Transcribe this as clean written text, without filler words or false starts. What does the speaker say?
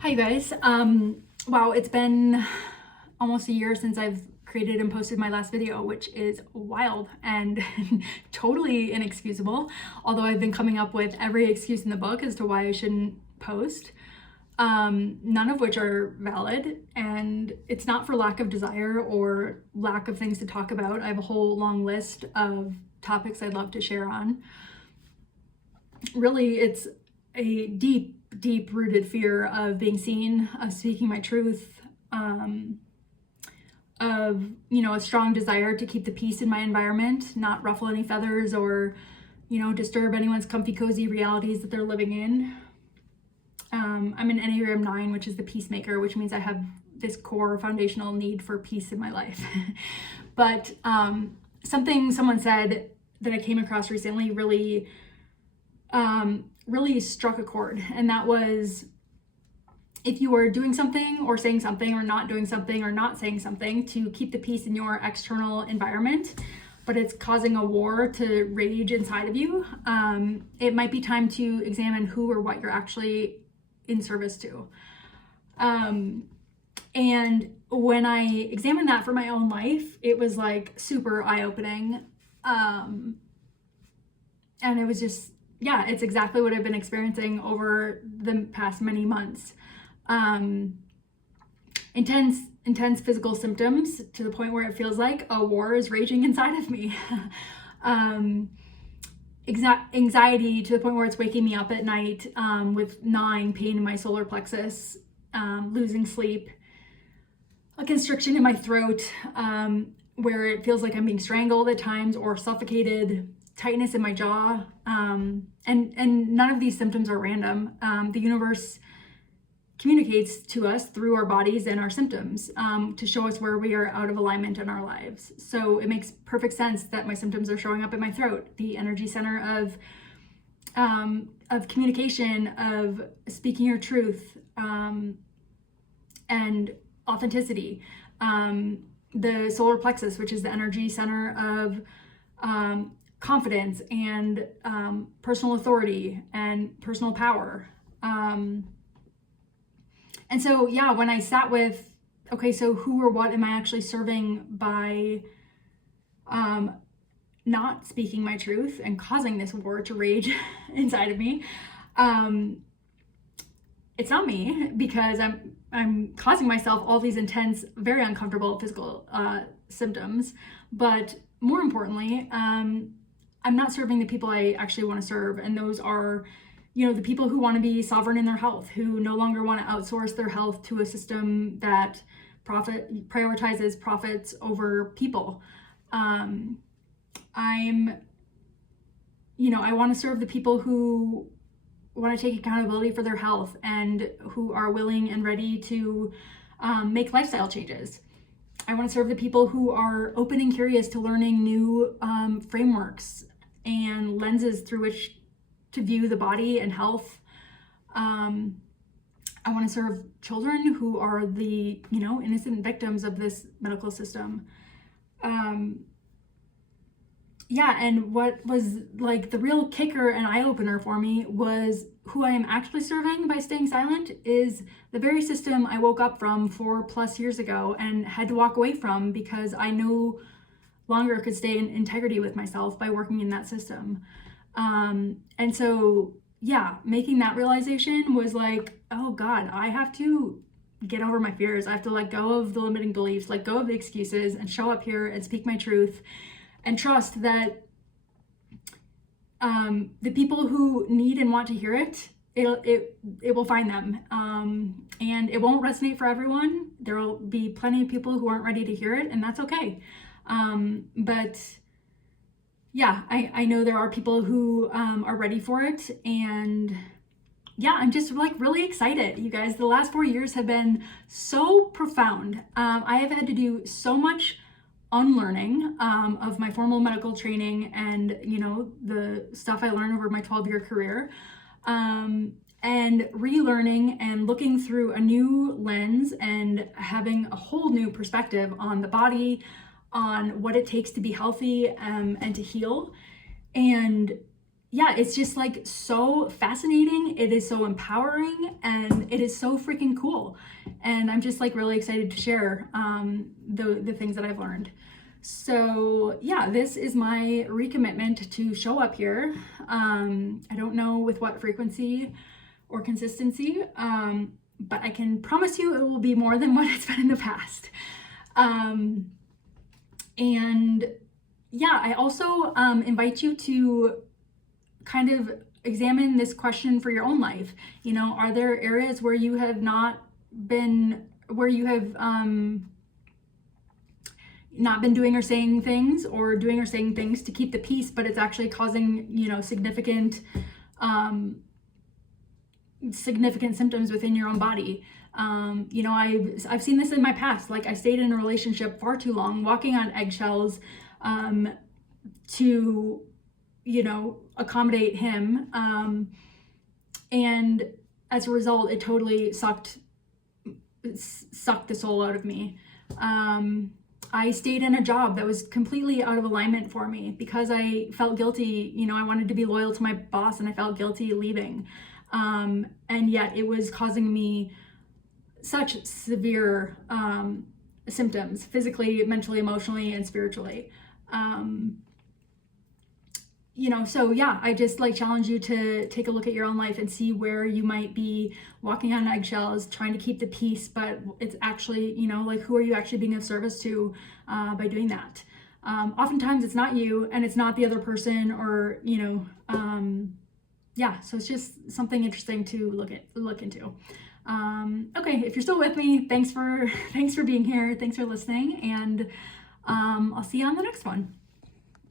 Hi you guys. Wow, it's been almost a year since I've created and posted my last video, which is wild and totally inexcusable. Although I've been coming up with every excuse in the book as to why I shouldn't post, none of which are valid. And it's not for lack of desire or lack of things to talk about. I have a whole long list of topics I'd love to share on. Really, it's a deep rooted fear of being seen, of speaking my truth, of, a strong desire to keep the peace in my environment, not ruffle any feathers or, disturb anyone's comfy, cozy realities that they're living in. I'm an Enneagram 9, which is the peacemaker, which means I have this core foundational need for peace in my life. But something someone said that I came across recently really struck a chord, and that was, if you are doing something or saying something or not doing something or not saying something to keep the peace in your external environment, but it's causing a war to rage inside of you, it might be time to examine who or what you're actually in service to. And when I examined that for my own life, it was like super eye-opening. And it was just, yeah, it's exactly what I've been experiencing over the past many months. Intense physical symptoms to the point where it feels like a war is raging inside of me. Anxiety to the point where it's waking me up at night with gnawing pain in my solar plexus, losing sleep, a constriction in my throat where it feels like I'm being strangled at times or suffocated, tightness in my jaw, and none of these symptoms are random. The universe communicates to us through our bodies and our symptoms to show us where we are out of alignment in our lives. So it makes perfect sense that my symptoms are showing up in my throat, the energy center of communication, of speaking your truth, and authenticity. The solar plexus, which is the energy center of confidence and personal authority and personal power. And so, yeah, when I sat with, okay, so who or what am I actually serving by not speaking my truth and causing this war to rage inside of me? It's not me, because I'm causing myself all these intense, very uncomfortable physical symptoms. But more importantly, I'm not serving the people I actually want to serve. And those are, the people who want to be sovereign in their health, who no longer want to outsource their health to a system that prioritizes profits over people. I want to serve the people who want to take accountability for their health and who are willing and ready to make lifestyle changes. I want to serve the people who are open and curious to learning new frameworks and lenses through which to view the body and health. I want to serve children who are the, innocent victims of this medical system. And what was like the real kicker and eye-opener for me was who I am actually serving by staying silent is the very system I woke up from 4+ years ago and had to walk away from because I no longer could stay in integrity with myself by working in that system. And so, yeah, making that realization was like, oh God, I have to get over my fears. I have to let go of the limiting beliefs, let go of the excuses, and show up here and speak my truth and trust that the people who need and want to hear it, it will find them. And it won't resonate for everyone. There will be plenty of people who aren't ready to hear it, and that's okay. But yeah, I know there are people who are ready for it, and yeah, I'm just like really excited. You guys, the last 4 years have been so profound. I have had to do so much unlearning of my formal medical training and, the stuff I learned over my 12-year career, and relearning and looking through a new lens and having a whole new perspective on the body, on what it takes to be healthy and to heal. And yeah, it's just like so fascinating. It is so empowering, and it is so freaking cool. And I'm just like really excited to share the things that I've learned. So yeah, this is my recommitment to show up here. I don't know with what frequency or consistency, but I can promise you it will be more than what it's been in the past. And yeah, I also invite you to kind of examine this question for your own life. You know, are there areas where you have not been, where you have not been doing or saying things, or doing or saying things to keep the peace, but it's actually causing, you know, significant symptoms within your own body. You know, I've seen this in my past. Like, I stayed in a relationship far too long, walking on eggshells, to, you know, accommodate him. And as a result, it totally sucked the soul out of me. I stayed in a job that was completely out of alignment for me because I felt guilty. You know, I wanted to be loyal to my boss, and I felt guilty leaving. And yet it was causing me such severe symptoms, physically, mentally, emotionally, and spiritually. You know, so yeah, I just like challenge you to take a look at your own life and see where you might be walking on eggshells, trying to keep the peace, but it's actually, you know, like, who are you actually being of service to by doing that? Oftentimes it's not you, and it's not the other person, or, you know, yeah, so it's just something interesting to look into. Okay, if you're still with me, thanks for being here, thanks for listening, and I'll see you on the next one.